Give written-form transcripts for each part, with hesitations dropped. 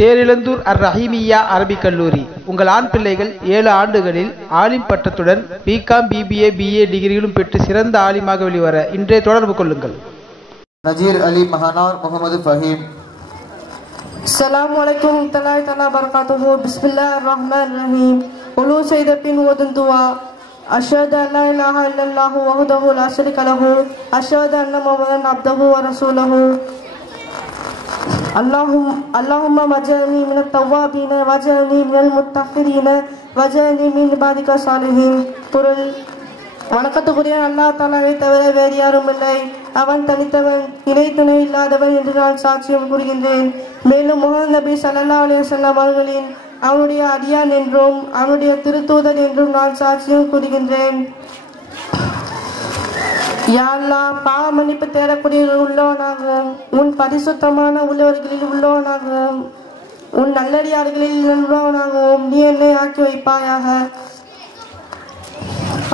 தேரிழந்தூர் அர் ரஹீமியா அரபிக் கல்லூரி. உங்கள் ஆண் பிள்ளைகள் 7 ஆண்டுகளில் ஆலிம் பட்டத்துடன் பிகாம், பிபிஏ, பிஏ டிகிரிகளும் பெற்று சிறந்த ஆலிமாக வெளிவர இன்றைய தொடர்பு கொள்ளுங்கள். நஜீர் அலி மஹனார் முகமது ஃபஹீம். அஸ்ஸலாமு அலைக்கும் வரஹ்மத்துல்லாஹி தஆலா பரகாத்துஹு. பிஸ்மில்லாஹிர் ரஹ்மானிர் ரஹீம். உலு செய்த பின் ஓதும் துவா. அஷ்ஹது அல்லா இலாஹா இல்லல்லாஹு வஹ்தஹு லா ஷரீக லஹு அஷ்ஹது அன்ன முஹம்மதன் அப்துஹு வ ரசூலுஹு. அல்லாஹும்ம வஜஅல்னி மினத் தவ்வாபீன வஜஅல்னி மினல் முத்தஹிரீன வஜஅல்னி மின் இபாதிக ஸாலிஹீன். பொருள்: வணக்கத்துக்குரிய அல்லாஹ் தஆலாவை தவிர வேறு யாரும் இல்லை. அவன் தனித்தவன், இணை துணை இல்லாதவன் என்று நான் சாட்சியம் கூறுகின்றேன். மேலும் முஹம்மது நபி ஸல்லல்லாஹு அலைஹி வஸல்லம் அவர்களின் அவனுடைய அடியான் என்றும் அவனுடைய திருத்தூதர் என்றும் நான் சாட்சியம் கூறுகின்றேன். யா அல்லாஹ், பாவ மன்னிப்பு தேடக்கூடிய உள்ளவனாகவும் உன் பரிசுத்தமான உள்ளவர்களில் உள்ளவனாகவும் உன் நல்லடியார்களில் உள்ளவனாகவும் நீ என்னை ஆக்கி வைப்பாயாக.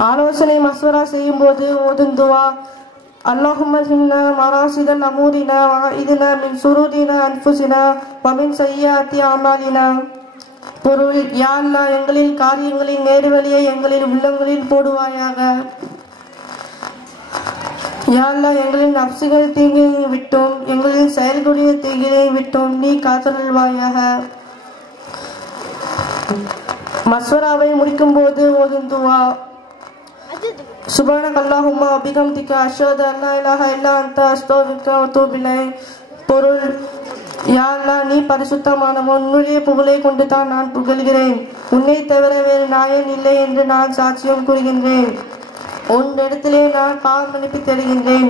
ஆலோசனை மஸ்வரா செய்யும் போது ஓதும் துவா. அல்லாஹும்ம ஹின்னா மராசிதல் அமூரினா வஇதுனா மின் சுரூரினா அன்ஃபுஸினா வ மின் ஸய்யிஆத்தி அமாலினா. பொருள்: யா அல்லாஹ், எங்களில் காரியங்களின் நேர்வழியை எங்களின் உள்ளங்களில் போடுவாயாக. யா அல்லாஹ், எங்களின் நஃப்ஸுகள் தீங்கினை விட்டும் எங்களின் செயல்களுடைய தீங்கினை விட்டும் நீ காத்தருள்வாயாக. மஸ்வராவை முடிக்கும் போது ஓதும் துவா. சுப்ஹானக அல்லாஹும்ம வ பிஹம்திக அஷ்ஹது அல்லா இலாஹா இல்லா அன்த அஸ்தக்ஃபிருக வ அத்தூபு இலைக். பொருள்: யா அல்லாஹ், நீ பரிசுத்தமானவன், உன்னுடைய புகழை கொண்டு தான் நான் புகழ்கிறேன். உன்னை தவிர வேறு நாயன் இல்லை என்று நான் சாட்சியம் கூறுகின்றேன். உன் இடத்திலே நான் பாவ மன்னிப்பு தேடுகின்றேன்.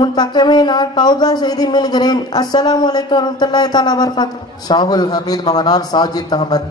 உன் பக்கமே நான் தௌபா செய்து மீள்கிறேன். அஸ்ஸலாமு அலைக்கும் வரஹ்மத்துல்லாஹி தஆலா வபரகாத்துஹு. ஷாஹுல் ஹமீத் மகனார் சாஜித் அஹமத்.